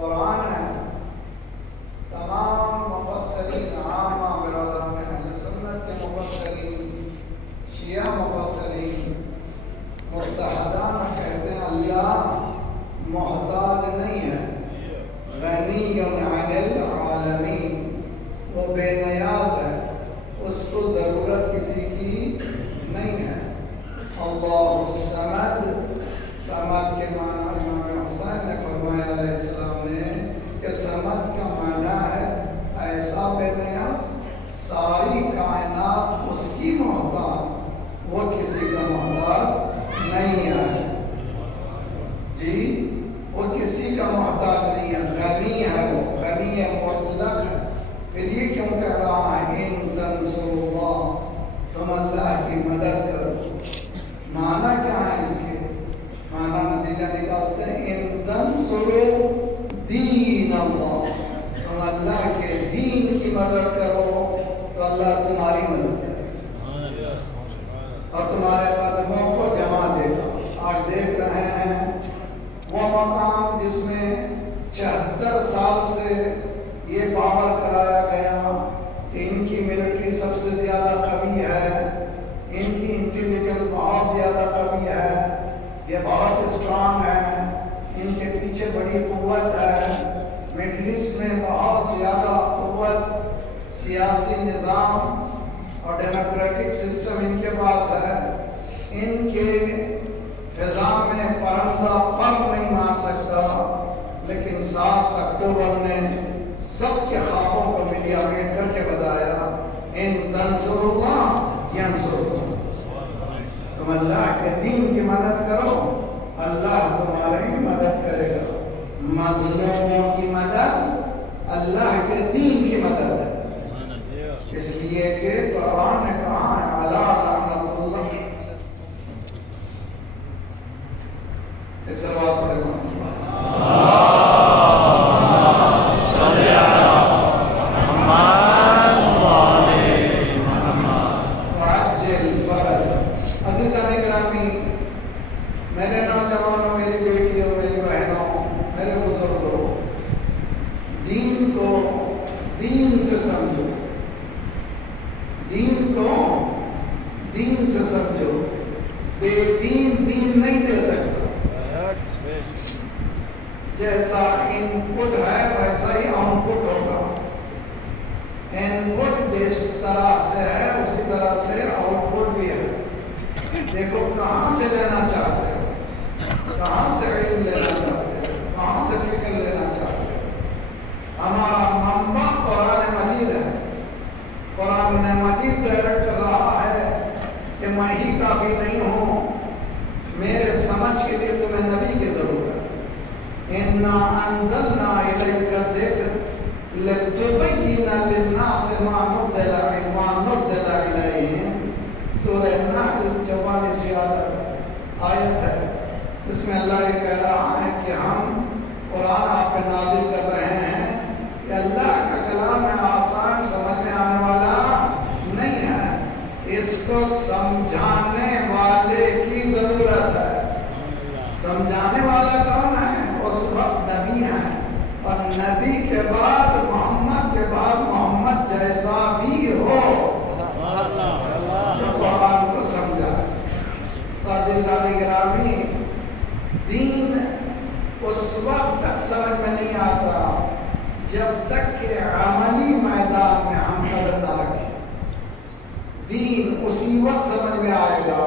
قرآن ہے. تمام مفسرین عامہ برادران اہل سنت کے مفسرین، شیعہ مفسرین متحدان کہتے ہیں اللہ محتاج نہیں ہے، غنی عن العالمین، وہ بے نیاز ہے، اس کو ضرورت کسی کی نہیں ہے. اللہ الصمد، صمد کے معنی امام حسین نے فرمایا علیہ السلام نے کہ صمد کا معنی ہے ایسا بے نیاز ساری کائنات اس کی محتاج، وہ کسی کا محتاج نہیں ہے. جی وہ کسی کا محتاج نہیں ہے، غنی ہے، وہ غنی مطلق ہے. پھر یہ کیوں کہہ رہا ہے ان تنصروا اللہ، تم اللہ کی مدد کرو. معنی کیا ہے اس کے؟ معنی نتیجہ نکالتے ہیں ان تنصروا دین اللہ، تم اللہ کے دین کی مدد کرو تو اللہ تمہاری مدد کرے اور تمہارے قدموں کو جما دے گا. آج دیکھ رہے ہیں وہ مقام جس میں 76 سال سے یہ باور کرایا گیا کہ ان کی ملٹری سب سے زیادہ قوی ہے، ان کی انٹیلیجنس بہت زیادہ قوی ہے، یہ بہت اسٹرانگ ہے، ان کے پیچھے بڑی قوت ہے، مڈل ایسٹ میں بہت زیادہ قوت، سیاسی نظام اور ڈیموکریٹک سسٹم ان کے پاس ہے. ان کے فضا میں پرندہ پر نہیں مار سکتا، لیکن 7 اکتوبر نے سب کے خوابوں کو ملیامیٹ کر کے بتایا ان تنصروا اللہ ینصرکم، تم اللہ کے دین کی مدد کرو اللہ تمہاری مدد کرے گا. مظلوموں کی مدد اللہ کے دین کی مدد ہے، اس لیے کہ قرآن نے کہا ہے الا رحمت اللہ. ایک سوال پڑھے گا میرے نوجوانوں، میری بیٹیوں، میری بہنوں، میرے بزرگوں، دین کو دین سے سمجھو، دین کو دین سے سمجھو. بے دین دین نہیں دے سکتا. جیسا ان پٹ ہے ویسا ہی آؤٹ پٹ ہوگا. ان پٹ جس طرح سے ہے اسی طرح سے آؤٹ پٹ بھی ہے. دیکھو کہاں سے لینا چاہتے ہو، کہاں سے علم لینا چاہتے ہو، کہاں سے فکر لینا چاہتے ہو. ہمارا منبع قرآن مجید ہے. قرآن مجید ڈائریکٹ کر رہا ہے کہ میں ہی کافی نہیں ہوں، میرے سمجھ کے لیے تمہیں نبی کی ضرورت ہے. اِنَّا أَنزَلْنَا إِلَيْكَ الذِّكْرَ لِتُبَيِّنَ لِلنَّاسِ مَا نُزِّلَ إِلَيْهِمْ. سورہ نحل 44 آیت ہے، اس میں اللہ یہ کہہ رہا ہے کہ ہم قرآن آپ پہ نازل کر رہے ہیں کہ اللہ کا کلام ہے، آسان سمجھ میں آنے والا نہیں ہے، اس کو سمجھانے والے کی ضرورت ہے. سمجھانے والا کون ہے؟ اس وقت نبی ہیں، اور نبی کے بعد محمد کے بعد محمد جیسا بھی ہو جو قرآن کو سمجھا. عزیزان گرامی، دین اس وقت تک سمجھ میں نہیں آتا جب تک کہ عملی میدان میں ہم قدم نہ رکھیں. دین اسی وقت سمجھ میں آئے گا.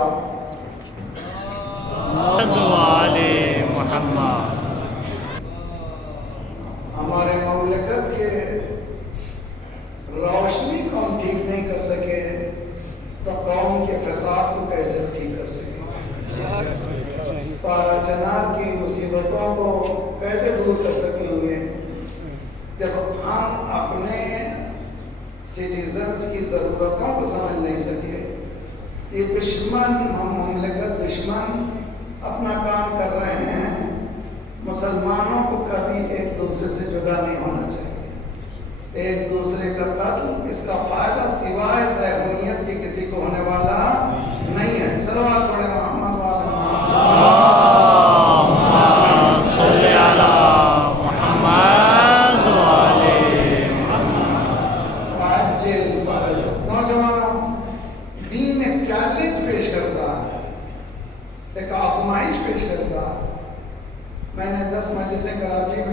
محمد ہمارے مملکت کے روشنی کو ہم ٹھیک نہیں کر سکے تو قوم کے فساد کو کیسے ٹھیک کر سکے؟ پارا چنار کی مصیبتوں کو کیسے دور کر سکیں گے جب ہم اپنے سٹیزنز کی ضرورتوں کو سمجھ نہیں سکے؟ یہ دشمن، ہم مملکت دشمن اپنا کام کر رہے ہیں. مسلمانوں کو کبھی ایک دوسرے سے جدا نہیں ہونا چاہیے. ایک دوسرے کا قتل، اس کا فائدہ سوائے صہیونیت کی کسی کو ہونے والا نہیں ہے. صلوات پڑھیں محمد اللہم صلی علی محمد.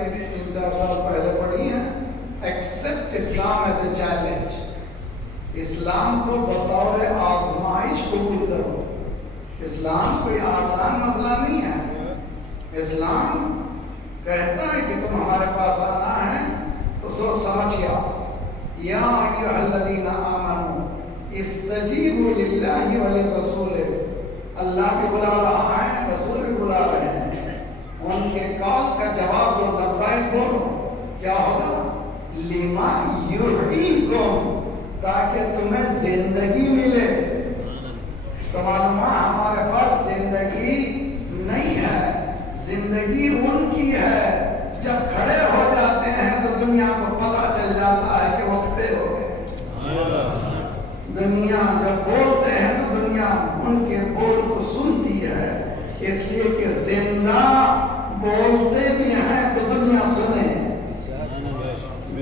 میں 3-4 سال پہلے پڑھی ہیں. Accept Islam as a challenge. Islam کو بطور آزمائش قبول کرو. اسلام کوئی آسان مسئلہ نہیں ہے. اسلام کہتا ہے کہ تم ہمارے پاس آنا ہے تو سوچ سمجھ کے آؤ. یا ایھا الذین آمنوا استجیبوا للہ وللرسول. اللہ بھی بلا رہا ہے, رسول بھی بلا رہے ہیں. ان کے کال کا جواب دو, لبیک بولو. کیا ہوگا؟ لما یحییکم, تاکہ تمہیں زندگی ملے. تو معلوم ہے ہمارے پاس زندگی نہیں ہے. زندگی ان کی ہے جب کھڑے ہو جاتے ہیں تو دنیا کو پتہ چل جاتا ہے کہ وہ کھڑے ہو گئے. دنیا جب بولتے ہیں تو دنیا ان کے بول کو سنتی ہے, اس لیے کہ زندہ بولتے بھی ہیں تو دنیا سنے.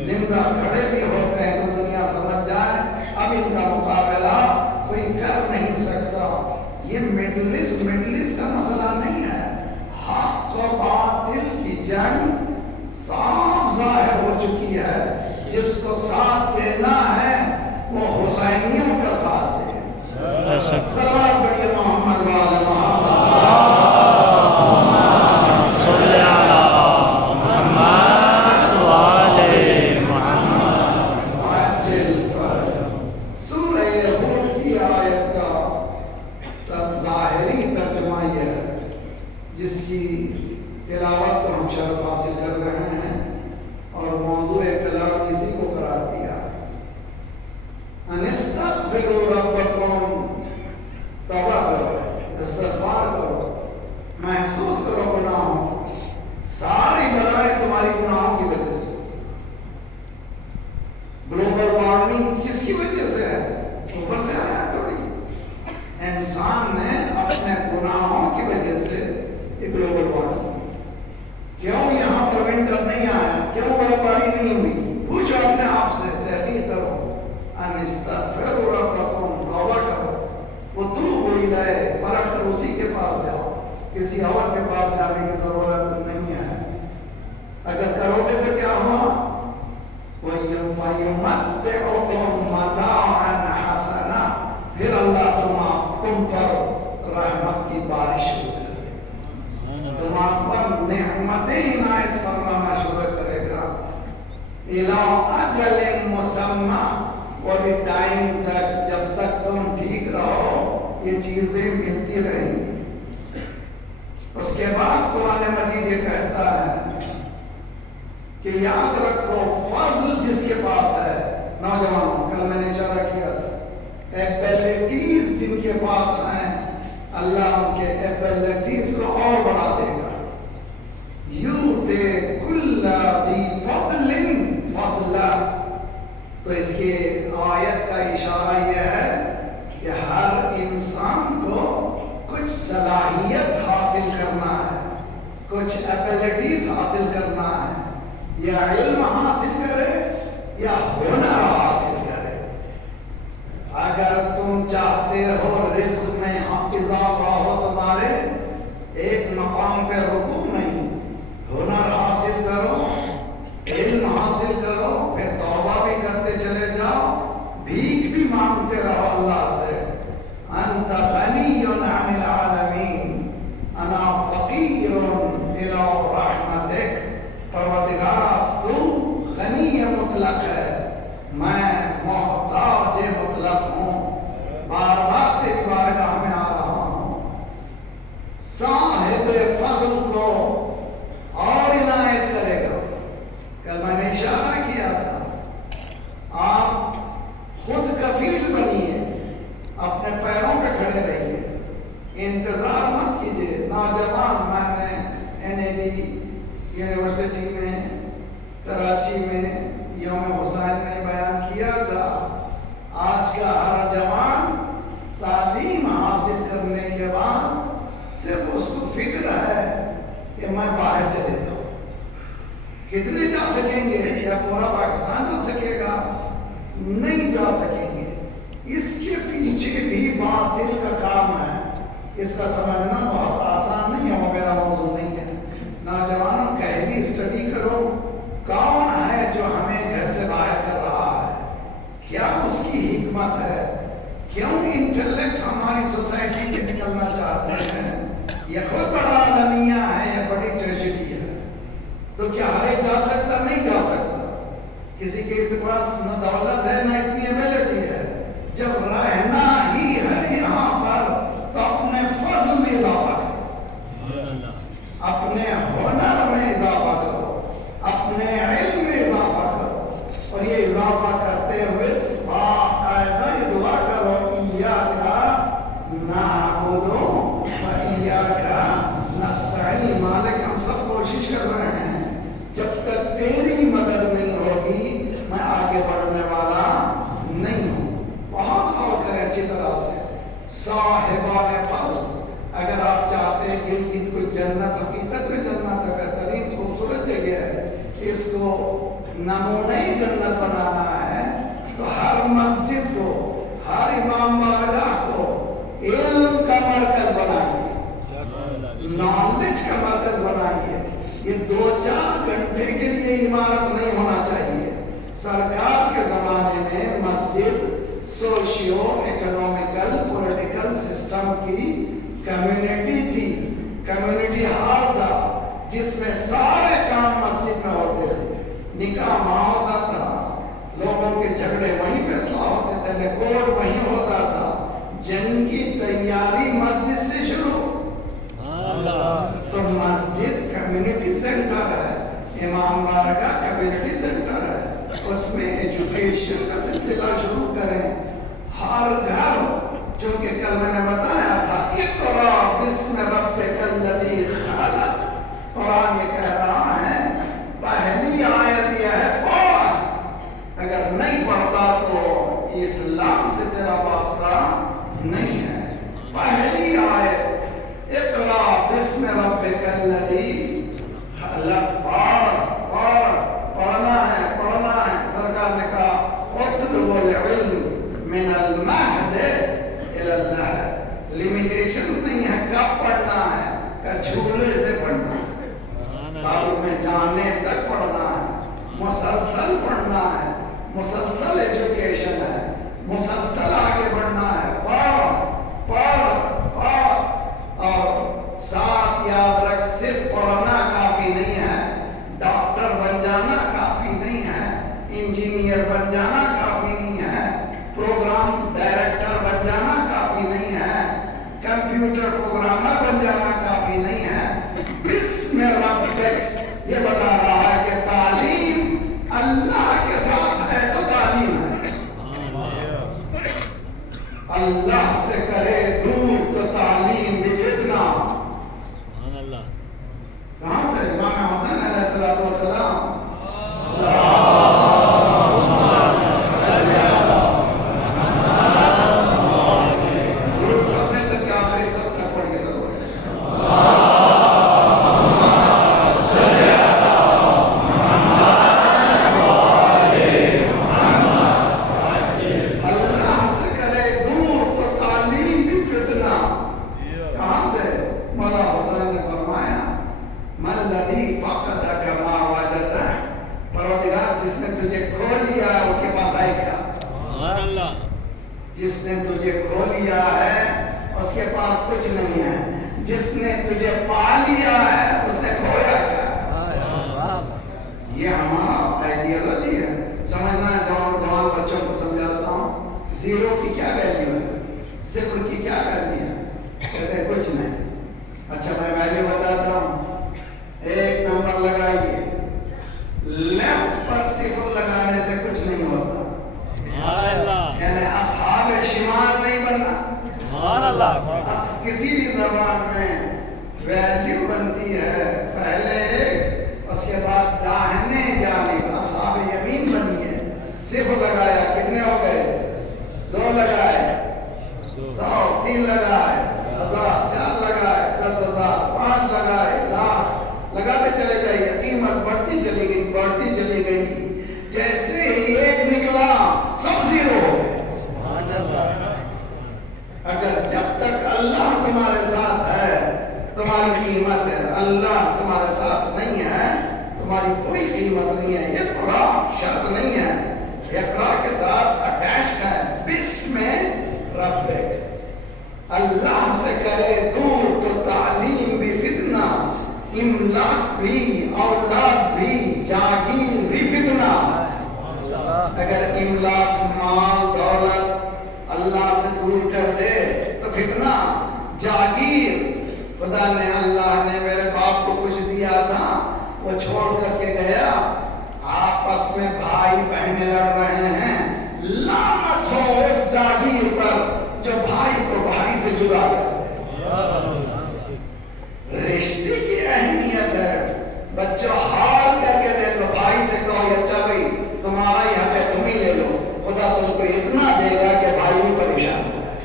زندہ کھڑے بھی ہوتے ہیں تو دنیا سمجھ جائے. اب ان کا مقابلہ کوئی کر نہیں سکتا. یہ مڈل ایسٹ کا مسئلہ نہیں ہے. حق و باطل کی جنگ صاف ظاہر ہو چکی ہے. جس کو ساتھ دینا ہے وہ حسینیوں کا ساتھ دے. خراب بڑی محمد والے محمد جس کی تلاوت کو ہم شرف حاصل کر رہے ہیں اور موضوع کلام اسی کو قرار دیا. انستغفروا ربکم, توبہ کرو, استغفار کرو, محسوس کرو گناہوں. ساری بلائیں تمہاری گناہوں کی وجہ سے. گلوبل وارمنگ کس کی وجہ سے ہے؟ اوپر سے آیا تھوڑی. انسان نے اپنے گناہوں کی وجہ سے گلوبل وارمنگ. کیوں یہاں پر ونٹر نہیں آیا؟ کیوں برف باری نہیں ہوئی؟ پوچھو اپنے آپ سے, تحقیق کرو. انستغفروا ربکم, توبہ کرو. وتوبوا الیہ, پلٹ کر اسی کے پاس جاؤ. کسی اور کے پاس جانے کی ضرورت نہیں ہے. اگر کرو گے تو کیا ہوا؟ وَيُمَتِّعُكُم مَتَاعًا حَسَنًا, پھر اللہ تم پر رحمت کی بارش شروع کر دے گا. تمہارے پر نعمتیں عنایت فرمانا شروع کرے گا. اِلَىٰ أَجَلٍ مُّسَمًّى, وہ بھی ٹائم تک, جب تک تم ٹھیک رہو یہ چیزیں ملتی رہیں گی. اس کے بعد قرآن مجید یہ کہتا ہے کہ یاد رکھو فضل جس کے پاس ہے. نوجوانوں, کل میں نے اشارہ کیا تھا, ایبیلٹیز جن کے پاس ہیں اللہ ان کے ایبیلٹیز کو اور بڑھا دے گا. یؤتی کل ذی فضل فضلا. تو اس کی آیت کا اشارہ یہ ہے کہ ہر انسان کو کچھ صلاحیت حاصل کرنا ہے, کچھ ایبیلٹیز حاصل کرنا ہے. یا علم حاصل کرے یا ہنر حاصل کرے. اگر تم چاہتے ہو رزق میں اضافہ ہو تمہارے, ایک مقام پہ رکو نہیں, ہنر حاصل کرو, علم حاصل کرو, پھر توبہ بھی کرتے چلے جاؤ, بھیک بھی مانگتے رہو اللہ سے. انت غنی عن العالمین, انا فقیر الی رحمتک. پروردگارہ تو غنی مطلق ہے, میں محتاج مطلق ہوں. بار بار تیری بارگاہ میں آ رہا ہوں. صاحب فضل کو اور عنایت کرے گا. کل میں نے اشارہ کیا تھا, آپ خود کفیل بنیے, اپنے پیروں پہ کھڑے رہیے, انتظار مت کیجیے. نوجوان, میں نے NAD یونیورسٹی میں کراچی میں یوم حسین میں بیان کیا تھا. آج کا ہر جوان تعلیم حاصل کرنے کے بعد صرف اس کو فکر ہے کہ میں باہر چلے جاؤں. کتنے جا سکیں گے؟ کیا پورا پاکستان جا سکے گا؟ نہیں جا سکیں گے. اس کے پیچھے بھی باطل کا کام ہے. اس کا سمجھنا بہت آسان نہیں ہے, وہ میرا موضوع نہیں ہے. نوجوانوں کہیں بھی اسٹڈی کرو, یہ خود بڑا المیہ ہے، یہ بڑی ٹریجڈی ہے. تو کیا ہر ایک جا سکتا؟ نہیں جا سکتا. کسی کے پاس نہ دولت ہے نہ اتنی ایبلٹی ہے. جب رہنا ہی ہے یہاں پر تو اپنے فضل میں اضافہ کرو، اپنے ہنر میں اضافہ کرو، اپنے علم میں اضافہ کرو. اور یہ اضافہ کرتے ہوئے باقاعدہ یہ دعا کرو، ایاک نعبد و ایاک نستعین. مالک ہم سب کوشش کر رہے ہیں، جب تک تیری مدد نہیں ہوگی میں آگے بڑھنے والا نہیں ہوں. بہت غور کریں اچھی طرح سے. صاحبان فضل، اگر آپ چاہتے ہیں گلگت کو جنت، حقیقت میں جنت ہے، بہترین خوبصورت جگہ ہے، اس کو نمونہ جنت بنانا ہے تو ہر مسجد کو، ہر امام بارگاہ کو علم کا مرکز بنائیے، نالج کا مرکز بنائیے. یہ 2-4 گھنٹے کے لیے عمارت نہیں ہونا چاہیے. سرکار کے زمانے میں مسجد سوشیو اکنومیکل پولیٹیکل سسٹم کی کمیونٹی تھی، کمیونٹی ہال تھا جس میں سارے کام مسجد میں ہوتے تھے. نکاح وہاں ہوتا تھا، لوگوں کے جھگڑے وہیں فیصلہ ہوتے تھے، کورٹ وہیں ہوتا تھا. جنگ کی تیاری مسجد سے شروع. تو مسجد کمیونٹی سینٹر ہے، امام بارگاہ کمیونٹی سینٹر ہے. اس میں ایجوکیشن کا سلسلہ شروع کریں. ہر گھر، چونکہ کل میں نے بتایا تھا اقرا بسم ربک الذی خلق، قرآن یہ کہہ رہا ہے پہلی آیت یہ ہے پڑھ. اگر نہیں پڑھتا تو اسلام سے تیرا واسطہ نہیں ہے. پہلی آیت اقرا بسم ربک الذی خلق، پڑھنا ہے، پڑھنا ہے. سرکار نے کہا اطلب العلم من المہد الی اللحد. لیمیٹیشن نہیں ہے کب پڑھنا ہے، کہ جھولے سے پڑھنا ہے، تعلق میں جانے تک پڑھنا ہے، مسلسل پڑھنا ہے، مسلسل ایجوکیشن ہے، مسلسل آگے بڑھنا ہے. پڑھ پڑھ پڑھ. اور ساتھ یاد رکھ، صرف پڑھنا کافی نہیں ہے، ڈاکٹر بن جانا کافی نہیں ہے، انجینئر بن جانا کافی نہیں ہے، پروگرام ڈائریکٹر بن جانا کافی نہیں ہے، کمپیوٹر پروگرامر بن جانا کافی نہیں ہے. بسم ربک یہ بتا رہا ہے کہ تعلیم اللہ کے ساتھ ہے تو تعلیم ہے. اللہ سے کرے دور تو تعلیم بھی فتنہ. کہاں سے؟ امام حسین علیہ السلام. جس نے تجھے کھو لیا ہے اس کے پاس کچھ نہیں ہے، جس نے تجھے پا لیا ہے اس نے کھویا کیا. یہ ہمارا آئیڈیالوجی ہے. سمجھنا ہے. جوان بچوں کو سمجھاتا ہوں زیرو کی کیا ویلیو ہے، صفر کی کیا ویلیو ہے. کہتے ہیں کچھ نہیں. اچھا میں ویلیو بتاتا ہوں. 1 نمبر لگائیے، لیفٹ پر صفر لگانے سے کچھ نہیں ہوتا. یعنی اصحاب شمال نہیں بننا. کسی بھی زبان میں ویلیو بنتی ہے پہلے ایک، اس کے بعد داہنے جانب اصحاب یمین بنی ہے. صفر لگایا کتنے ہو گئے؟ 2 لگائے 100، 3 لگائے 1000، 4 لگائے 10,000، 5 لگائے لاکھ. لگاتے چلے جائیے، قیمت بڑھتی چلی گئی، بڑھتی چلی گئی. جیسے ہی ایک نکلا سب زیرو ہو گئے. اگر جب تک اللہ تمہارے ساتھ ہے تمہاری قیمت ہے، اللہ تمہارے ساتھ نہیں ہے تمہاری کوئی قیمت نہیں ہے. اقرا شرط نہیں ہے، اقرا کے ساتھ اٹیچ ہے بسم ربک. اللہ سے کرے دور تو تعلیم بھی فتنہ، املاک بھی، اولاد بھی، جاگیر بھی فتنہ۔ اگر املاک، مال، دولت اللہ سے دور کر دے تو فتنہ، جاگیر، خدا نے اللہ نے میرے باپ کو کچھ دیا تھا وہ چھوڑ کر کے گیا، آپس میں بھائی بہنیں لڑ رہے ہیں، لعنت ہو اس جاگیر پر جو بھائی کو بھائی سے جدا کر دے۔ رشتے کی اہمیت ہے، بچوں ہار کر کے دیکھ لو، بھائی سے کہو اچھا بھائی تمہارا ہی حق ہے تم ہی لے لو، خدا تم کو اتنا دے گا کہ بھائی بھی پریشان ہو جائے۔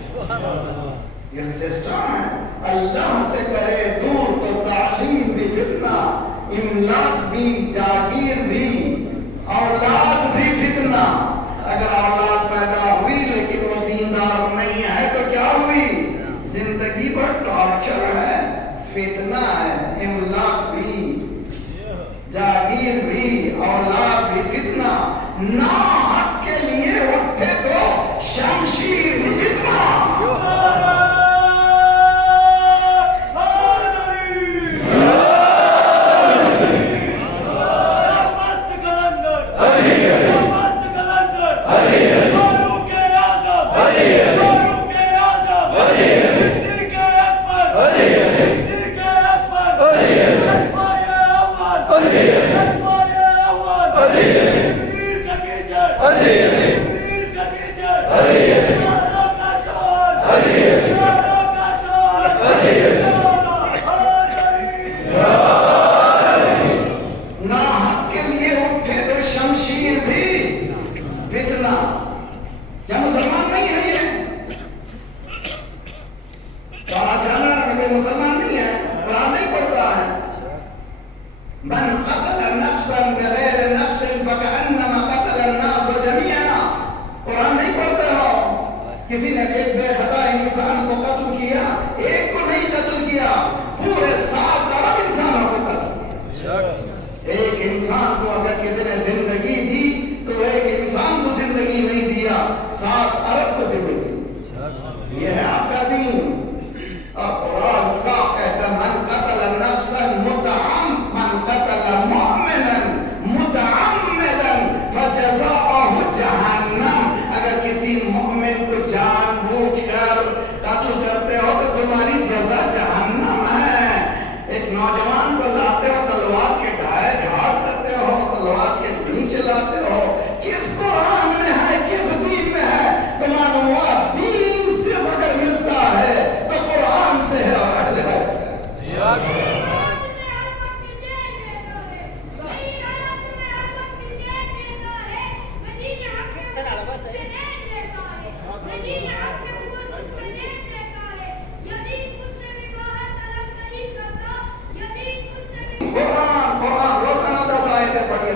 یہ سسٹم ہے۔ اللہ سے کرے دور تو تعلیم بھی فتنہ، املاک بھی، جاگیر بھی، اولاد بھی فتنہ۔ اگر اولاد پیدا ہوئی لیکن وہ دیندار نہیں ہے تو کیا ہوئی؟ زندگی پر ٹارچر ہے، فتنہ ہے۔ املاک بھی، جاگیر بھی، اولاد بھی فتنہ۔ نا حق کے لیے اٹھے تو شمشیر بھی فتنہ۔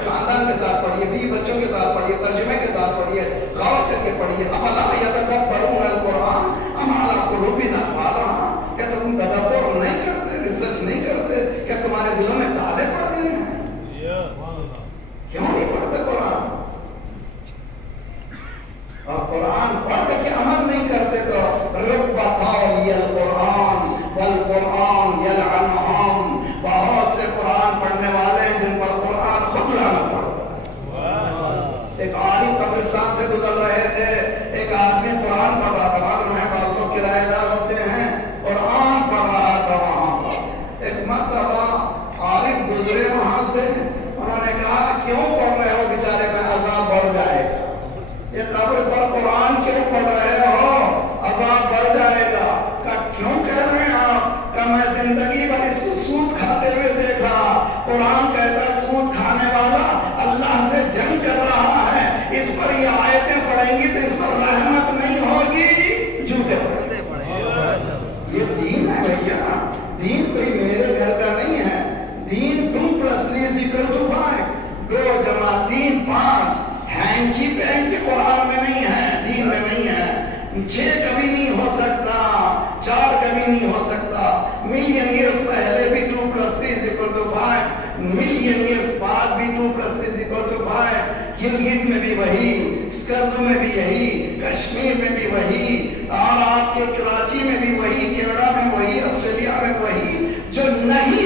خاندان کے ساتھ پڑھیے، بیوی بچوں کے ساتھ پڑھیے، ترجمے کے ساتھ پڑھیے، غور کر کے پڑھیے۔ افلا یتدبرون القرآن ام علی قلوب اقفالها، کیا تم تدبر نہیں کرتے، ریسرچ نہیں کرتے؟ کیا تمہارے دلوں میں تالے پڑ رہے ہیں؟ کیوں نہیں پڑھتے قرآن؟ اور قرآن پڑھ کے عمل نہیں کرتے تو رب قولی القرآن والقرآن یلعنہم، بہت سے قرآن پڑھنے والے ہیں جن پر قرآن خود لعنت پڑھتا ہے۔ ایک عالم قبرستان سے گزر رہے تھے، ایک آدمی قرآن پڑھ رہا تھا، معلوم ہے بعض لوگ کرایہ دار ہوتے ہیں، قرآن پڑھ رہا تھا وہاں پر۔ ایک مرتبہ عالم گزرے وہاں سے، انہوں نے کہا کیوں پڑھ رہے ہو، بیچارے میں عذاب بڑھ جائے گا، یہ قبر پر قرآن کیوں پڑھ رہے ہو، عذاب بڑھ جائے گا۔ کہا کیوں کہہ رہے ہیں آپ؟ کہ میں زندگی بھر اس کو سود کھاتے ہوئے دیکھا، قرآن کہتا ہے سود کھانے والا اللہ سے جنگ کر رہا ہے، اس پر یہ آیتیں پڑھیں گی تو اس پر رحمت نہیں ہوگی، جوتے پڑھیں۔ یہ دین ہے بھیا، دین کوئی میرے گھر کا نہیں ہے، دین 2+3=5، 2 + 3 5، ہینکی پینکی قرآن میں نہیں ہے، دین میں نہیں ہے۔ 6 کبھی نہیں ہو سکتا، 4 کبھی نہیں ہو سکتا۔ ملین ایئرس پہلے بھی 2+3=5، ملین ایئرس بعد بھی 2+3=5۔ گلگت میں بھی وہی، اسکردو میں بھی یہی، کشمیر میں بھی وہی، اور آپ کے کراچی میں بھی وہی۔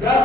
10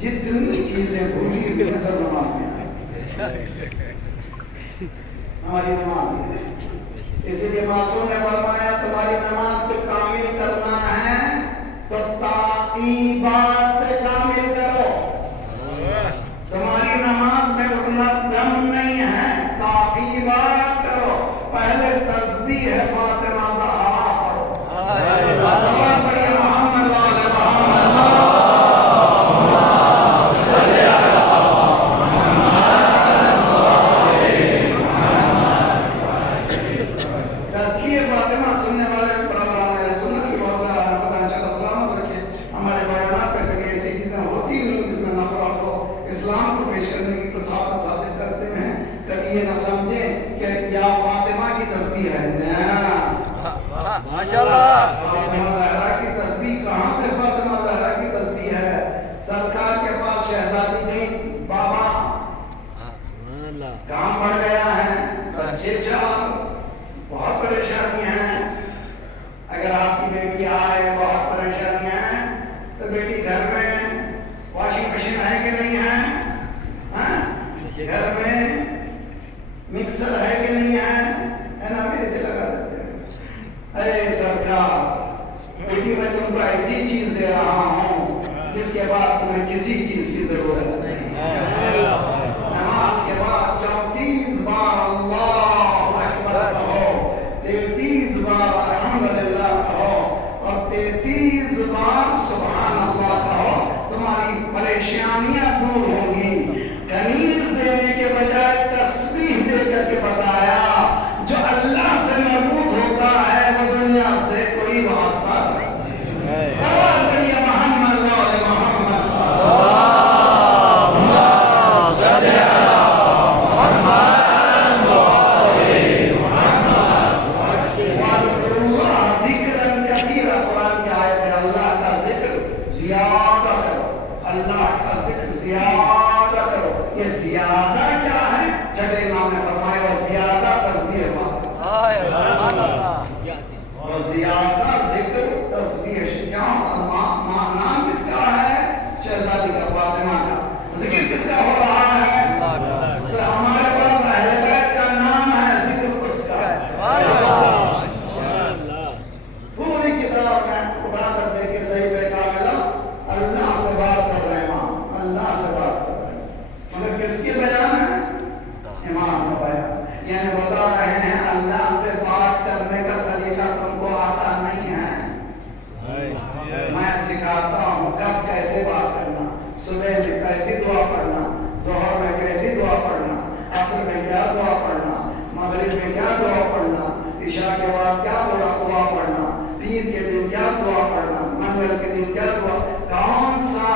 جتنی چیزیں بھولی ہوئی ہیں سب نماز میں آئی، ہماری نماز میں ہے۔ اسی لیے معصوم نے فرمایا تمہاری نماز کو کامل کرنا ہے تو تعقیبات سے کامل کرو۔ تمہاری نماز میں اتنا دم نہیں ہے، تعقیبات کرو۔ پہلے تسبیح ہے فاطمہ زہرا پڑھو، اللہ پڑھیے محمد وعلی محمد ماشاءاللہ۔ فاطمہ زہرا کی تسبیح کہاں سے فاطمہ زہرا کی تسبیح ہے؟ سرکار کے پاس شہزادی گئی، بابا کام بڑھ گیا ہے، بچے چار، بہت پریشانی ہیں، اگر آپ کی بیٹی آئے بہت پریشانیاں ہیں تو بیٹی گھر میں واشنگ مشین ہے کہ نہیں ہے؟ گھر میں مکسر ہے کہ نہیں ہے نا؟ میرے سے لگا دیتے ہیں، اے سرکار بیٹی میں تم کو ایسی چیز دے رہا ہوں جس کے بعد تمہیں کسی چیز کی ضرورت نہیں۔ نماز کے بعد 34 بار اللہ اکبر کہو، 33 بار الحمدللہ کہو اور 33 بار سبحان اللہ کہو، تمہاری پریشانیاں دور ہوں گی۔ کنیز دینے کے بجائے تسبیح دے کر کے بتایا جو اللہ سے مربوط ہوتا ہے وہ دنیا سے کوئی واسطہ نہیں۔ اور بڑی محمد وعلی محمد زیادہ ذکر تسبیح نام کس کا ہے؟ شہزادی کا، فاطمہ کا۔ ذکر کس کا ہو رہا ہے؟ تو ہمارے پاس اہل بیت کا نام ہے، ذکر اس کا۔ پوری کتاب میں اٹھا کر دیکھیں صحیح پہ کاملہ، اللہ سے بات کر رہے ہیں، اللہ سے بات کر رہے ہیں، مگر کس کی بیان ہے؟ امام کا بیان، یعنی بتا رہے ہیں اللہ سے بات کرنے کا سلیقہ تم کو آتا نہیں ہے، میں سکھاتا ہوں کب کیسے بات کرنا، صبح میں کیسی دعا پڑھنا، ظہر میں کیسی دعا پڑھنا، عصر میں کیا دعا پڑھنا، مغرب میں کیا دعا پڑھنا، عشاء کے بعد کیا دعا پڑھنا، پیر کے دن کیا دعا پڑھنا، منگل کے دن کیا دعا، کون سا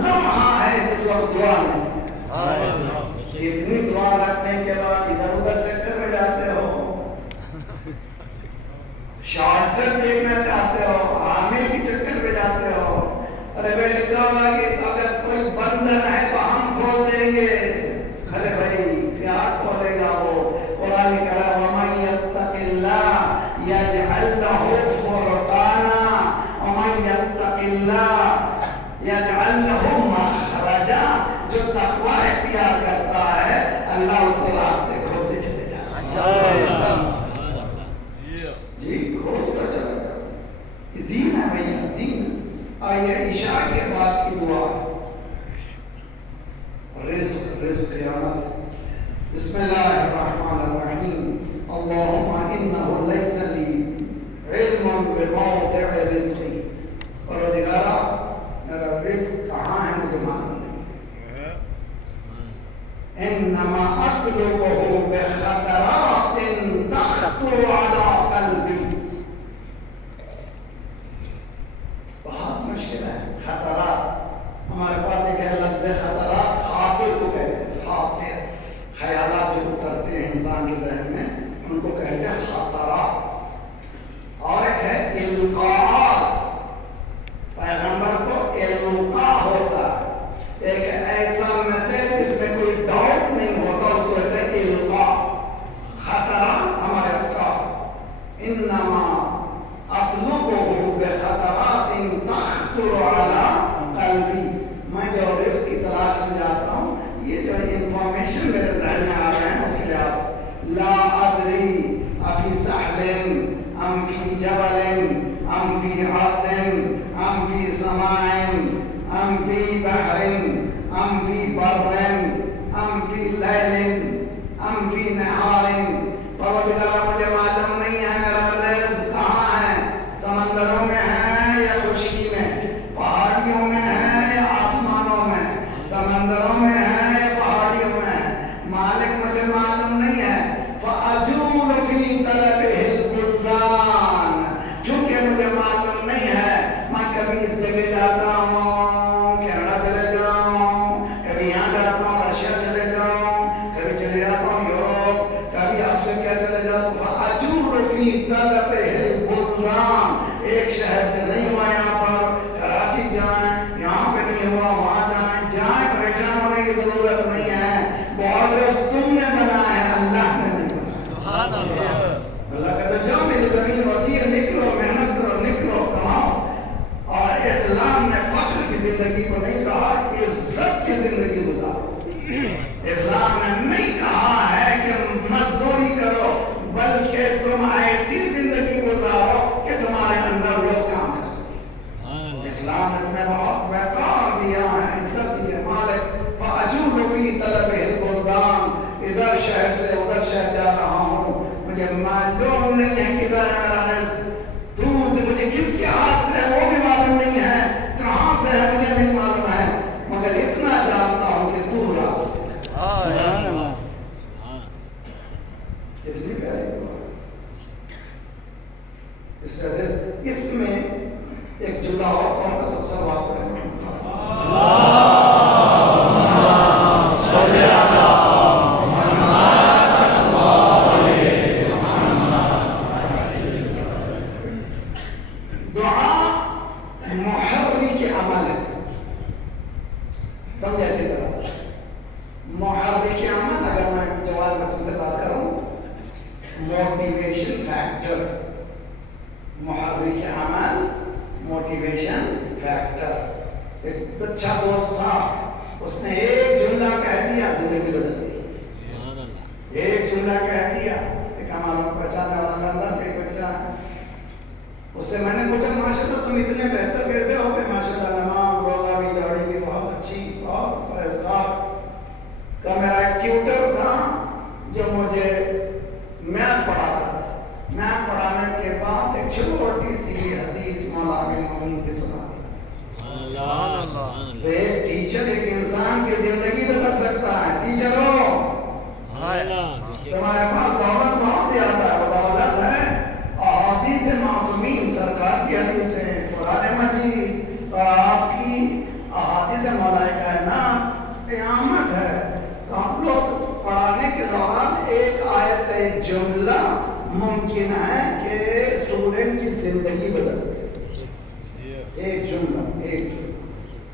لمحہ ہے جس وقت دعا نہیں ہے۔ اتنی دعا رکھنے کے بعد ادھر ادھر چکر میں جاتے ہو، شارٹ کٹ دیکھنا چاہتے ہو، عامل کی چکر میں جاتے ہو۔ ارے میں لکھا ہوا کہ اگر کوئی بندن ہے تو ہم کھول دیں گے۔ ارے بھائی کیا کھولے گا وہ؟ قرآن کہہ رہا ہے وَمَن يَتَّقِ اللَّهَ يَجْعَل لَّهُ فُرْقَانًا وَمَن يَتَّقِ اللَّهَ يَجْعَل لَّهُ مَخْرَجًا۔ جو تقوی اختیار کرتا ہے اللہ اس کو راستے کھولتے چلے جاتا ہے۔ جی کھولتا چلا جاتا ہے، یہ دین ہے بھائی، دین۔ آئیے عشاء کے بعد کی دعا، رزق قیامت۔ بسم اللہ الرحمن الرحیم، اللہم انہو لیس لی علم بموضع رزقی، پروردگارا میرا رزق کہاں ہے مجھے معلوم نہیں، انما اطلبه بخطرات تخطر على قلبی۔ بہت مشکل ہے خطرات، ہمارے پاس ایک ہے لفظ خطرات، خاطر کو کہتے ہیں، خاطر خیالات جو اترتے ہیں انسان کے ذہن میں ان کو کہتے ہیں خطرات، اور ایک ہے القاءات، پیغمبر کو القاء ہوتا ہے، ایک ایسا میسج جس میں کوئی ڈاؤٹ نہیں ہوتا اس کو کہتے ہیں القاء۔ خطرات ہمارے افکار، انما اطلبه بخطرات تخطر على قلبی، میں جو رزق کی ام فی جبل ام فی ارض ام فی سماء ام فی بحر ام فی بر ام فی لیل ام فی نہار. پروردگار مجھے معلوم نہیں ہے میرا رزق کہاں ہے، سمندروں میں ہے یا خشکی میں، پہاڑیوں میں ہے یا آسمانوں میں، سمندروں میں ہے یا پہاڑیوں میں. مالک مجھے معلوم نہیں ہے. فَأَجُولُ فِي طَلَبِهِ الْبُلْدَانِ. چونکہ مجھے معلوم نہیں ہے میں کبھی اس جگہ جاتا ہوں، کینیڈا چلے جاؤں، کبھی یہاں جاتا ہوں، رشیا چلے جاؤں، کبھی چلے جاتا ہوں یوروپ، کبھی آسٹریلیا چلے جاؤں. فَأَجُولُ فِي طَلَبِهِ الْبُلْدَانِ. ایک شہر سے نہیں ہوا یہاں پر، کراچی جائیں، یہاں پہ نہیں ہوا وہاں جائیں، پریشان ہونے کی ضرورت نہیں ہے. بارڈرز تم نے بنایا ہے، اللہ نے نہیں بنایا. سبحان اللہ. اللہ کہتا ہے جاؤ میری زمین وسیع ہے، نکلو محنت کرو، نکلو کماؤ. اور اسلام نے فخر کی زندگی کو نہیں کہا، عزت کی زندگی گزارو. اسلام نے نہیں کہا ہے کہ مزدوری کرو، بلکہ تم ایسی زندگی گزارو کہ تمہارے اندر لوگ کام کر سکیں. اسلام نے تمہیں بہت وقار دیا ہے، عزت دی ہے. مالک فَأَجُولُ فِي طَلَبِهِ الْبُلْدَانِ. ادھر شہر سے ادھر شہر جا رہا ہوں، مجھے معلوم نہیں ہے کدھر ہے میرا رزق. تو مجھے کس کے ہاتھ سے ہے وہ بھی معلوم نہیں ہے، کہاں سے ہے مجھے نہیں معلوم ہے، مگر اتنا جانتا ہوں کہ تو راضی ہے. کتنی پیاری بات. اس میں ایک جملہ اور قوم کا سب سے بات پڑے موٹیویشن فیکٹر. محرک عمل موٹیویشن فیکٹر. ایک اچھا دوست تھا، اس نے ایک جملہ کہہ دیا زندگی بدل دی. ایک جملہ کہہ دیا. ایک ہمارا پہچاننے والا خاندان کا ایک بچہ ہے، اس سے میں نے پوچھا ماشاءاللہ تم اتنے بہتر کیسے ہو گئے، ماشاءاللہ نماز روزہ بھی داڑھی بھی بہت اچھی، بہت پرہیزگار. کہ میرا ایک ٹیوٹر تھا جو مجھے میتھ پڑھاتا تھا. میتھ پڑھانے کے بعد ایک چھوٹی سی حدیث مولا امین المومنین کی سنا دی. تو ایک ٹیچر ایک انسان کی زندگی بدل سکتا ہے. ٹیچر ہو تمہارے پاس دولت بہت زیادہ ہے، دولت ہے احادیث معصومین سرکار کی حدیث ہے، قرآن مجید اور آپ کی احادیث مولا کائنات قیامت ہے. تو ہم لوگ پڑھانے کے دوران ایک آیت ایک جملہ ممکن ہے کہ اسٹوڈنٹ کی زندگی بدل دے. ایک جملہ،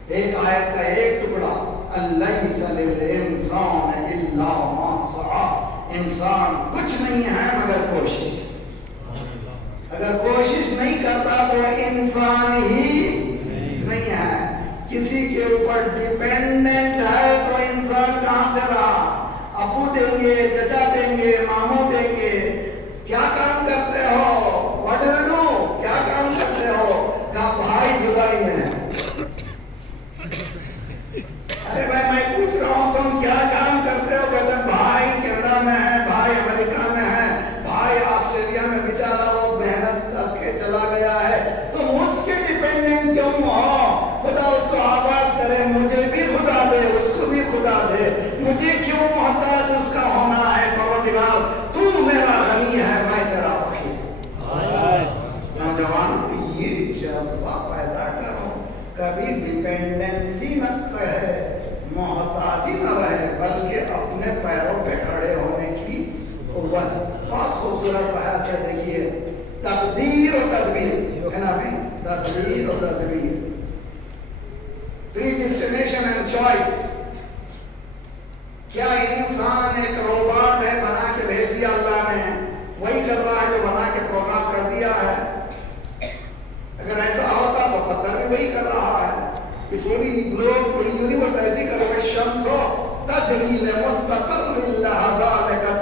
ایک آیت کا ایک ٹکڑا. الیس للانسان الا ما سعی. انسان کچھ نہیں ہے مگر کوشش. اگر کوشش نہیں کرتا تو انسان ہی نہیں ہے. کسی کے اوپر ڈیپینڈنٹ ہے تو انسان کہاں سے رہا؟ ابو دیں گے، چچا دیں گے، ماموں دیں گے. کیا کام کرتے ہو؟ What do you do? کیا کام کرتے ہو؟ کہا بھائی دبئی میں ہے. ارے بھائی میں پوچھ رہا ہوں تم کیا کام کرتے ہو؟ کہتے ہیں بھائی کینیڈا میں ہے، بھائی امریکہ میں ہے، بھائی آسٹریلیا میں بیچارہ وہ محنت کر کے چلا گیا ہے. تم اس کے ڈیپینڈنٹ کیوں ہو؟ خدا اس کو آباد کرے، مجھے بھی خدا دے، اس کو بھی خدا دے. مجھے کیوں محتاج اس کا ہونا ہے؟ پروردگار تو میرا غنی ہے، میں تیرا فقیر. نوجوان یہ جذبہ پیدا کرو، کبھی ڈیپینڈنسی نہ رہے، محتاجی نہ رہے، بلکہ اپنے پیروں پہ کھڑے ہونے کی قوت. بہت خوبصورت بحث ہے. دیکھیے تقدیر و تدبیر ہے نا بھائی، تقدیر و تدبیر. predestination and choice. کیا انسان ایک روبوٹ ہے بنا کے بھیج دیا اللہ نے، وہی کر رہا ہے جو بنا کے پروگرام کر دیا ہے؟ اگر ایسا ہوتا تو پتھر بھی وہی کر رہا ہے. یہ پوری گلوب، پوری یونیورس ایسی کرو کہ شمس ہو تجری لمستقر لها ذلك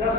10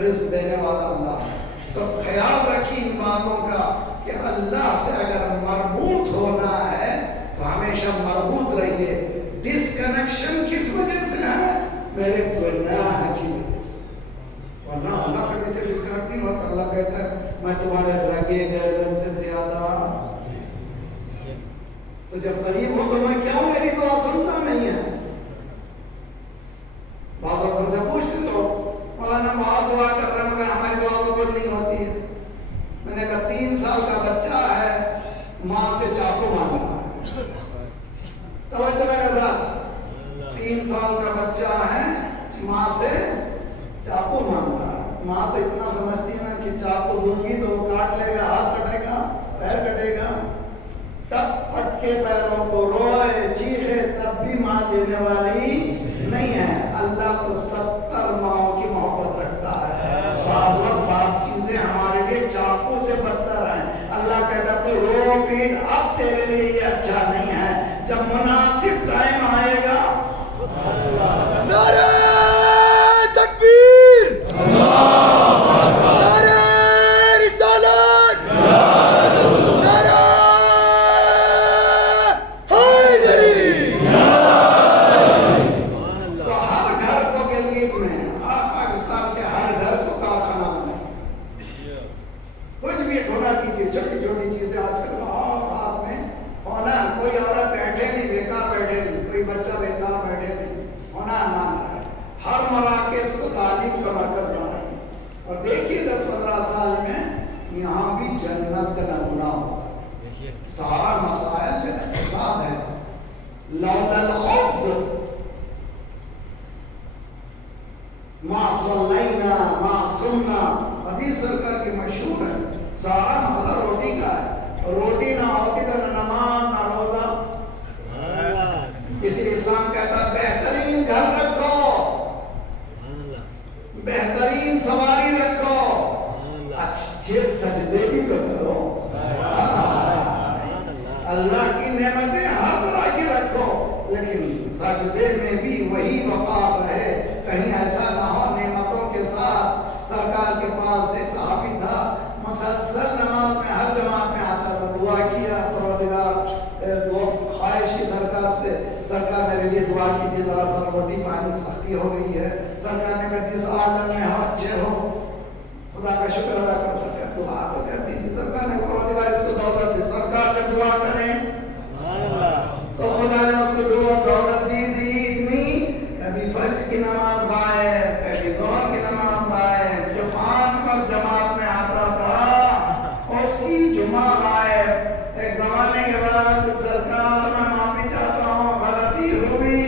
رزق دینے والا اللہ ہے۔ تو خیال رکھیے ان باتوں کا کہ اللہ سے اگر مربوط ہونا ہے تو ہمیشہ مربوط رہیے۔ ڈسکنیکشن کس وجہ سے ہے؟ میرے گناہ کی وجہ سے، ورنہ اللہ کبھی سے ڈسکنیکٹ نہیں ہوتا۔ اللہ کہتا ہے میں تمہارے رگے گردن سے زیادہ، تو جب قریب ہو تو میں کیوں میری دعا سنتا نہیں ہے؟ بعض لوگ ہم سے پوچھتے تو مولانا بہت دعا کر رہے ہیں مگر ہماری دعا قبول نہیں ہوتی ہے۔ میں نے کہا 3 سال کا بچہ ہے، ماں سے چاقو مانگ رہا ہے۔ توجہ میرے ساتھ، 3 سال کا بچہ ہے، ماں سے چاقو مانگ رہا ہے۔ ماں تو اتنا سمجھتی ہے نا کہ چاقو دوں گی تو وہ کاٹ لے گا، ہاتھ کٹے گا، پیر کٹے گا، تب پھٹ کے پیروں کو روئے چیخے تب بھی ماں دینے والی نہیں ہے۔ اللہ تو 70 ماؤں کی محبت رکھتا ہے۔ بعض وقت بعض چیزیں ہمارے لیے چاقو سے بدتر ہیں۔ اللہ کہتا تو رو پیٹ، اب تیرے لیے یہ اچھا نہیں ہے، جب مناسب ٹائم آئے گا۔ نعرہ تکبیر، نعرہ رسالت، نعرہ حیدری۔ تو ہر گھر کو گلگت میں، پاکستان کے ہر گھر کو کارخانہ بنائے، کچھ بھی ڈھونا کیجیے، چھوٹی چھوٹی چیزیں آج کل ہاتھ میں ہونا، کوئی عورت بیٹھے نہیں بیکار بیٹھے نہیں، کوئی بچہ بیکار بیٹھے نہیں، ہونا مان رہا ہے۔ ہر مراکز کو تعلیم کا مرکز بنائیے، اور دیکھیے 10-15 سال میں یہاں بھی جنت کا نمونہ ہوگا۔ سارا مسائل جو اقتصاد ہے، لولا الخبز ما صلینا ما سننا، حدیث سرکار کی مشہور ہے، سارا مسئلہ روٹی کا ہے، روٹی نہ ہوتی تو نہ نماز نہ روزہ۔ اس لیے اسلام کہتا ہے بہترین گھر رکھو، بہترین سواری رکھو، اچھے سجدے بھی تو کرو، اللہ کی نعمتیں ہر طرح کی رکھو، لیکن سجدے میں بھی وہی وقار رہے۔ کہیں ایسا نہ ہو نعمتوں کے ساتھ۔ سرکار کے پاس ایک صحابی تھا، مسلسل نماز میں ہر جماعت میں آتا تھا، دعا کیا پروردگار، دعا خواہش کی سرکار سے، سرکار میرے لیے دعا کیجیے، ذرا سا روٹی پانی سختی ہو گئی ہے۔ سرکار نے کہا جس عالم میں ہو اچھے ہو، خدا کا شکر ادا کر سکے، دعا تو کر دیجیے۔ سرکار نے پروردگار اس کو دولت دی، سرکار جب دعا کریں تو خدا نے اس کو دولت دی اتنی، کبھی فجر کی نماز لائے، کبھی ظہر کی نماز لائے، جو 5 وقت جماعت میں آتا تھا اسی جمعہ لائے۔ ایک زمانے کے بعد سرکار میں معافی چاہتا ہوں، غلطی ہوئی،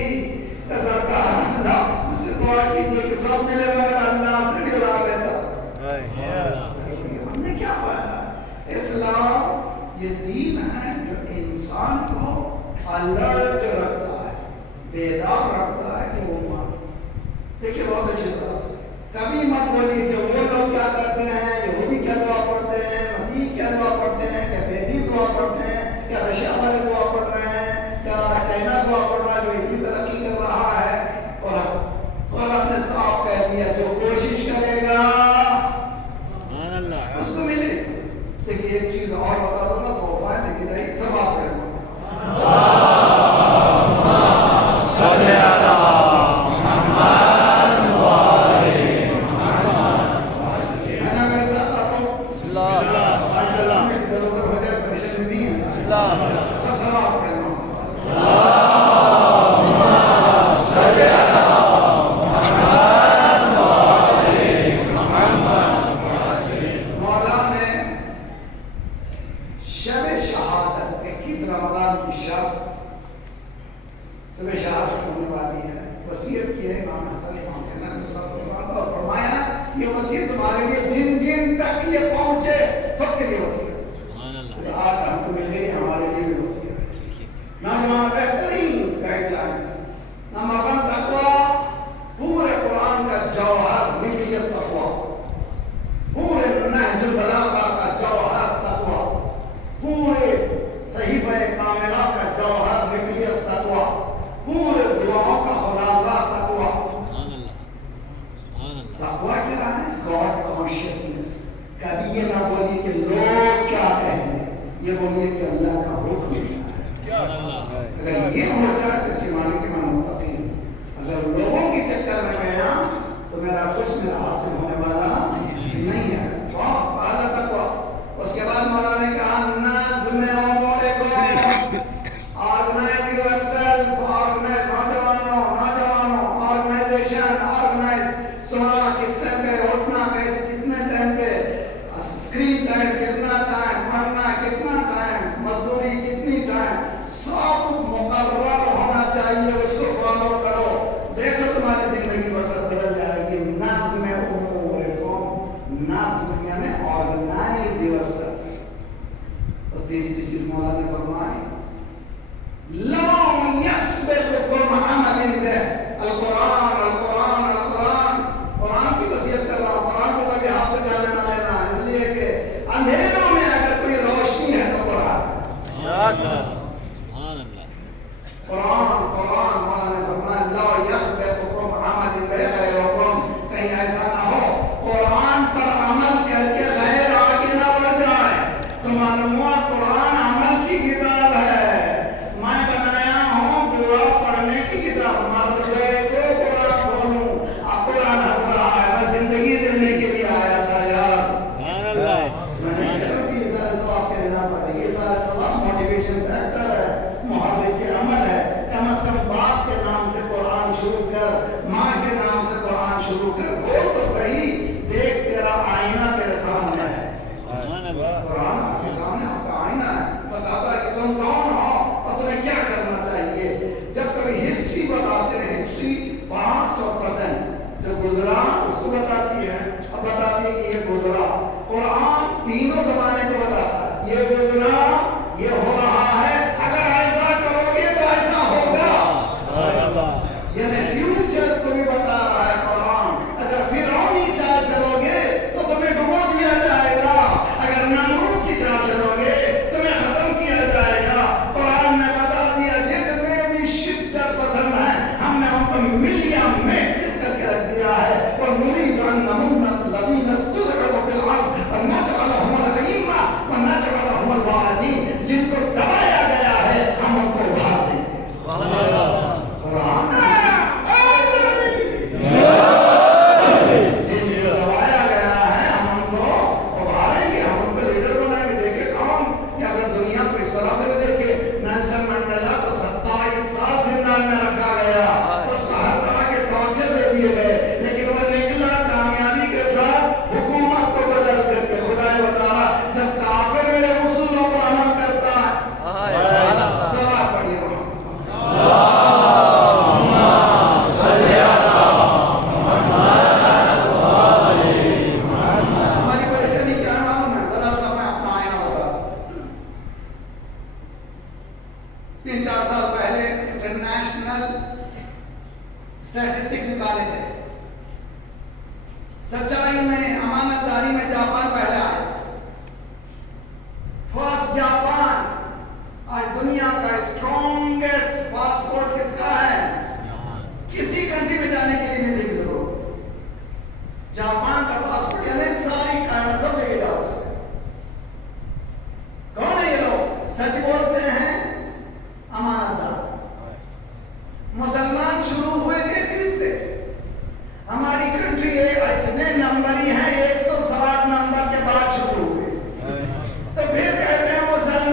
سرکار اللہ مجھ سے دعا کیجیے کہ سب ملے مگر اللہ سے بھی رابطہ۔ ہم نے کیا پایا؟ اسلام یہ دین ہے جو انسان کو الرٹ رکھتا ہے، بیدار رکھتا ہے کہ وہ مان۔ دیکھیں بہت اچھی طرح سے کبھی مت بولیے کہ وہ لوگ کیا کرتے ہیں، یہودی کیا دعا پڑھتے ہیں، مسیح کیا دعا پڑھتے ہیں، کیا بیدی دعا پڑھتے ہیں، کیا رشیا والے دعا پڑھ رہے ہیں، کیا چائنا دعا پڑھ رہا ہے جو اتنی ترقی کر رہا ہے۔ اور ہم نے صاف کہہ دیا جو کوشش کرے گا اس کو ملے۔ دیکھیے ایک چیز اور بتا دوں گا، تحفہ ہے لیکن ایک سوال پڑھیں گا۔ صلی علی محمد وآلہ محمد۔ میں نے میرے ساتھ آپ کو بسم اللہ، ادھر ادھر ہو جائے پریشان نہیں ہے، بسم اللہ۔ سب سوال پڑھیں گا۔ صلی علی محمد وآلہ محمد۔ مولا نے شب شہادت 21 رمضان کی شب صبح شہادت ہونے والی ہے، وصیت کی ہے امام حسن امام حسین علیہ السلام، اور فرمایا یہ وصیت تمہارے لیے جن جن تک یہ پہنچے سب کے لیے وصیت ہے۔ آج ہم کو مل گئی، ہمارے لیے بھی وصیت ہے۔ نوجوان بہترین گائیڈ لائنس، نمبر 1 تقویٰ، پورے قرآن کا جوہر نیکیت تقویٰ، پورے نہج البلاغہ کا جوہر تقویٰ، پورے صحیفہ کاملہ کا جوہر نیکیت تقویٰ، پورے دعاؤں کا خلاصہ تقویٰ۔ تو میرا کچھ میرا حاصل ہونے والا نہیں ہے. پہلا تقویٰ. اس کے بعد مولانا نے کہا نظم امورکم, آرگنائز یور سیلف, آرگنائز نوجوانوں, آرگنائزیشن, آرگنائز سونا کس ٹائم پہ اٹھنا, کتنے ٹائم پہ, اسکرین ٹائم کتنا ٹائم, پڑھنا کتنا ٹائم, مزدوری کتنی ٹائم, سب مقرر ہونا چاہیے, اس کو فالو کرو, دیکھو تمہاری زندگی بسر بدل جائے گی. نظم امورکم, نظم یعنی آرگنائز یور سیلف. اور تیسری چیز مولا نے فرمائی لَوْ يَسْبِقُكُمْ عَمَلٍ بِهِ القرآن القرآن القرآن. قرآن کی وصیت کر رہا ہوں, قرآن کو کبھی ہاتھ سے جانے نہ لینا, اس لیے کہ اندھیروں میں اگر کوئی روشنی ہے تو قرآن قرآن مولا نے فرمایا لَوْ يَسْبِقُكُمْ عَمَلٍ بِهِ غَيْرُكُمْ. کہیں ایسا نہ ہو قرآن پر عمل کر کے غیر آگے نہ بڑھ جائے. تو معلوم ہوا قرآن عمل کی کتاب ہے. میں بنایا ہوں دعا پڑھنے کی کتاب, مرغے کو قرآن بولوں, اب قرآن ہنس رہا ہے, میں زندگی دینے کے لیے آیا تھا یار. میں نے کہا کہ یہ سارے ثواب کے لینا پڑے گی, یہ سارے ثواب موٹیویشن فیکٹر ہے, محرک عمل ہے. کم از کم باپ کے نام سے قرآن شروع کر, ماں کے نام سے قرآن شروع کر, وہ تو صحیح, دیکھ تیرا آئینہ تیرے سامنے ہے. قرآن آپ کے سامنے آپ کا آئینہ ہے, بتاتا ہے کہ تم کون ہو اور تمہیں کیا کرنا چاہیے. جب کبھی ہسٹری بتاتے ہیں, ہسٹری پاسٹ اور پریزنٹ, جو گزرا اس کو بتاتی ہے, اب بتاتی ہے کہ یہ گزرا. قرآن تینوں زمانے کو بتاتا ہے, یہ گزرا, یہ ہو رہا ہے, اگر ایسا کرو گے تو ایسا ہوگا. یعنی فیوچر کو بھی بتا رہا ہے قرآن. اگر فرعونی چال چلو گے تو تمہیں ڈبو دیا جائے گا, اگر نمرود کی چال چلو گے تمہیں ختم کیا جائے گا. قرآن نے بتا دیا جتنے بھی شدت پسند ہیں ہم نے ان کو ملیا میں کر کے رکھ دیا ہے. اور نريد ان نمن الذين استضعفوا في الارض ونجعلهم الائمه ونجعلهم الوارثين. جن کو دبایا گیا ہے ہم ان کو ابھار دیں گے. سبحان اللہ. قرآن جن کو دبایا گیا ہے ہم ان کو ابھاریں گے, ہم ان کو لیڈر بنائیں گے. دیکھے کون کہ اگر دنیا کو اس طرح سے بھی دیکھے, نیلسن منڈیلا کو 27 سال زندان میں رکھا گیا, اس کو ہر طرح کے ٹارچر دے دیے گئے, لیکن وہ نکلا کامیابی کے ساتھ, حکومت کو بدل کر کے. خدا نے بتایا جب کافر میرے اصولوں پر عمل کرتا ہے, ذرا پڑھیے ہماری پریشانی کیا ہے معلوم ہے؟ ذرا سا میں اپنا آئینہ بتا دوں. 3-4 سال پہلے انٹرنیشنل اسٹیٹسٹک نکالے تھے, سچائی میں, امانت داری میں جاپان پہلے آئے. First Japan. آج دنیا کا اسٹرانگیسٹ پاسپورٹ کس کا ہے؟ کسی کنٹری میں جانے کے لیے ویزے کی ضرورت. جاپان کا پاسپورٹ یعنی ساری کائنات سب جگہ جا سکتے ہیں. کون ہے یہ لوگ؟ سچ بولتے ہیں, امانت دار. مسلمان شروع ہوئے 33 سے. ہماری کنٹری اتنے نمبر ہی ہیں, 160 نمبر کے بعد شروع ہوئے. تو پھر کہتے ہیں مسلمان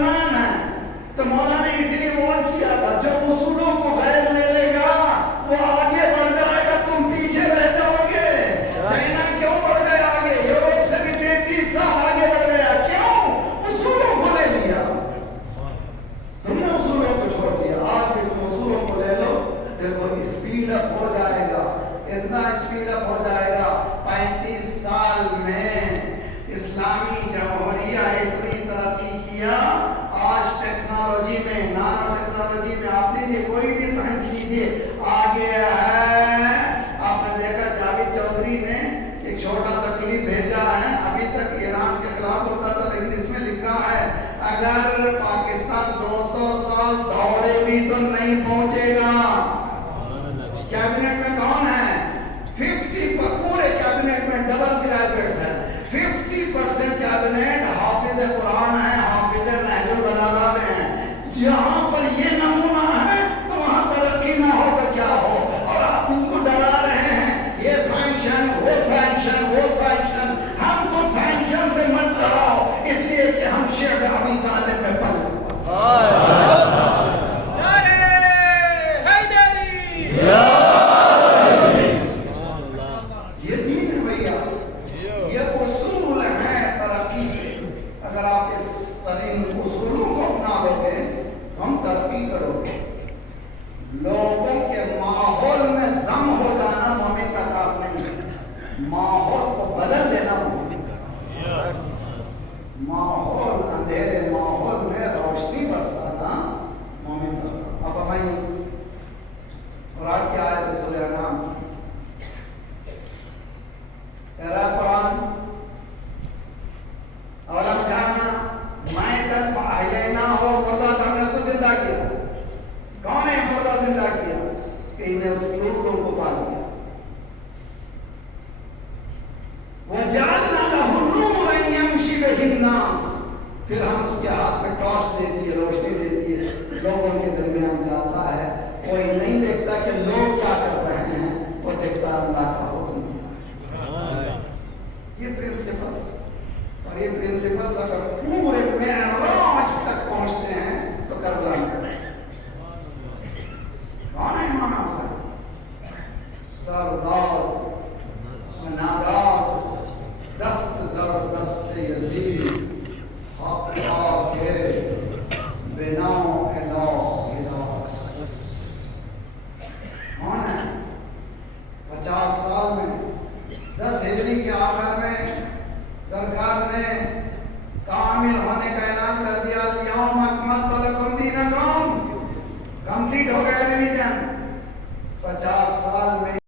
سردار منادات دست در دست یزید حق کے بنا الہ کون ہے 50 سال میں 10 ہجری کے